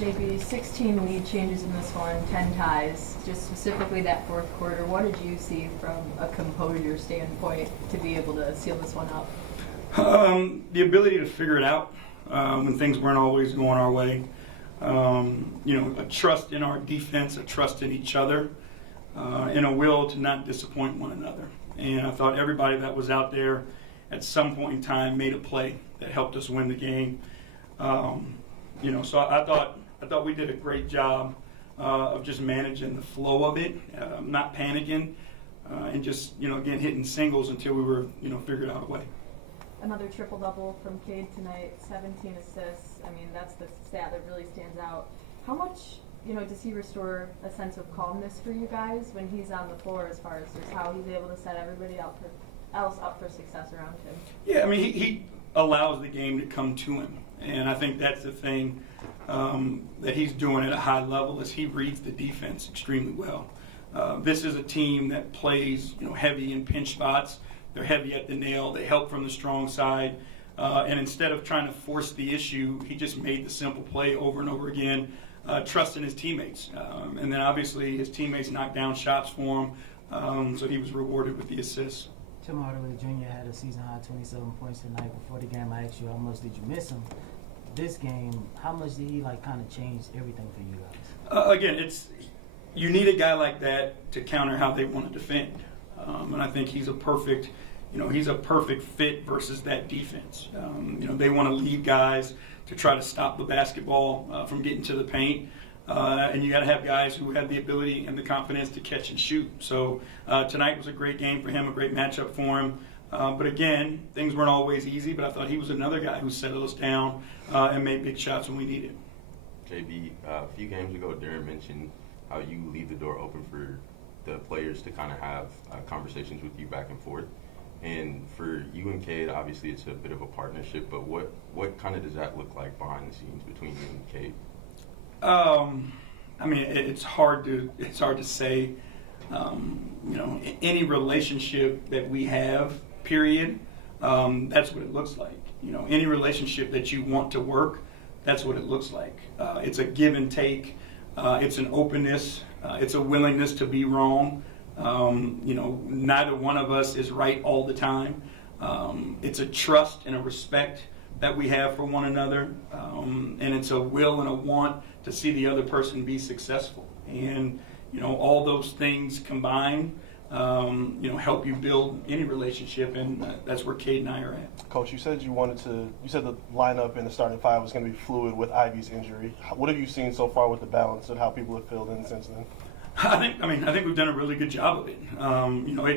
JB, 16 lead changes in this one, 10 ties, just specifically that fourth quarter. What did you see from a composure standpoint to be able to seal this one up? The ability to figure it out when things weren't always going our way. A trust in our defense, a trust in each other, and a will to not disappoint one another. And I thought everybody that was out there at some point in time made a play that helped us win the game. So I thought we did a great job of just managing the flow of it, not panicking, and just again hitting singles until we were figured out a way. Another triple-double from Cade tonight, 17 assists. I mean, that's the stat that really stands out. How much, does he restore a sense of calmness for you guys when he's on the floor as far as just how he's able to set everybody else up for success around him? Yeah, I mean, he allows the game to come to him. And I think that's the thing that he's doing at a high level is he reads the defense extremely well. This is a team that plays, heavy in pinch spots. They're heavy at the nail. They help from the strong side. And instead of trying to force the issue, he just made the simple play over and over again, trusting his teammates. And then obviously his teammates knocked down shots for him, so he was rewarded with the assists. Tim Hardaway Jr. had a season-high 27 points tonight. Before the game, I asked you how much did you miss him. This game, how much did he kind of change everything for you guys? Again, you need a guy like that to counter how they want to defend. And I think he's a perfect fit versus that defense. They want to leave guys to try to stop the basketball from getting to the paint. And you got to have guys who have the ability and the confidence to catch and shoot. So tonight was a great game for him, a great matchup for him. But again, things weren't always easy, but I thought he was another guy who settled us down and made big shots when we needed. JB, a few games ago, Darren mentioned how you leave the door open for the players to kind of have conversations with you back and forth. And for you and Cade, obviously it's a bit of a partnership, but what kind of does that look like behind the scenes between you and Cade? I mean, it's hard to say. Any relationship that we have, period, that's what it looks like. Any relationship that you want to work, that's what it looks like. It's a give and take. It's an openness. It's a willingness to be wrong. Neither one of us is right all the time. It's a trust and a respect that we have for one another, and it's a will and a want to see the other person be successful. And all those things combined, help you build any relationship, and that's where Cade and I are at. Coach, you said the lineup in the starting five was going to be fluid with Ivy's injury. What have you seen so far with the balance and how people have filled in since then? I think we've done a really good job of it.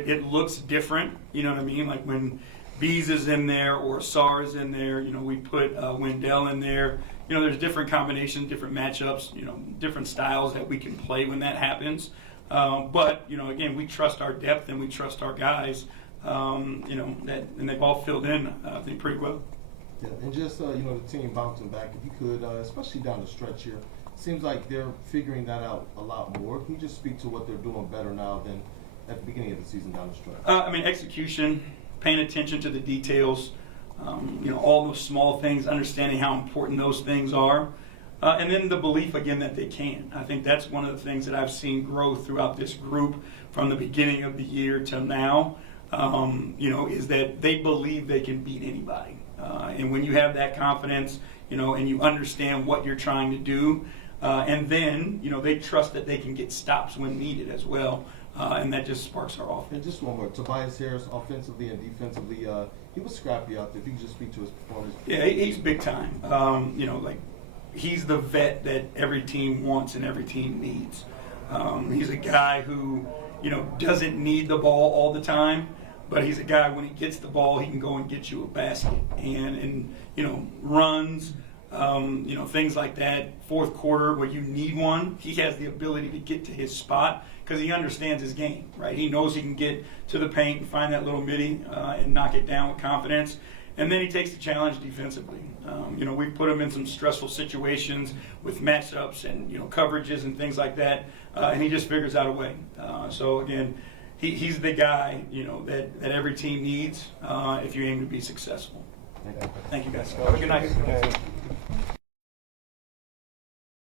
It looks different. You know what I mean? Like when Bees is in there or Sar is in there, we put Wendell in there. There's different combinations, different matchups, different styles that we can play when that happens. But again, we trust our depth and we trust our guys. And they've all filled in, I think, pretty well. Yeah, and just the team bouncing back, if you could, especially down the stretch here. Seems like they're figuring that out a lot more. Can you just speak to what they're doing better now than at the beginning of the season down the stretch? Execution, paying attention to the details, all those small things, understanding how important those things are, and then the belief, again, that they can. I think that's one of the things that I've seen grow throughout this group from the beginning of the year till now, is that they believe they can beat anybody. And when you have that confidence, and you understand what you're trying to do, and then, they trust that they can get stops when needed as well, and that just sparks our offense. And just one more. Tobias Harris, offensively and defensively, he was scrappy out there. If you could just speak to his performance. Yeah, he's big time. He's the vet that every team wants and every team needs. He's a guy who, doesn't need the ball all the time, but he's a guy, when he gets the ball, he can go and get you a basket and runs, things like that. Fourth quarter where you need one, he has the ability to get to his spot because he understands his game, right? He knows he can get to the paint and find that little midi and knock it down with confidence. And then he takes the challenge defensively. We put him in some stressful situations with matchups and coverages and things like that, and he just figures out a way. So again, he's the guy that every team needs if you aim to be successful. Thank you guys. Have a good night.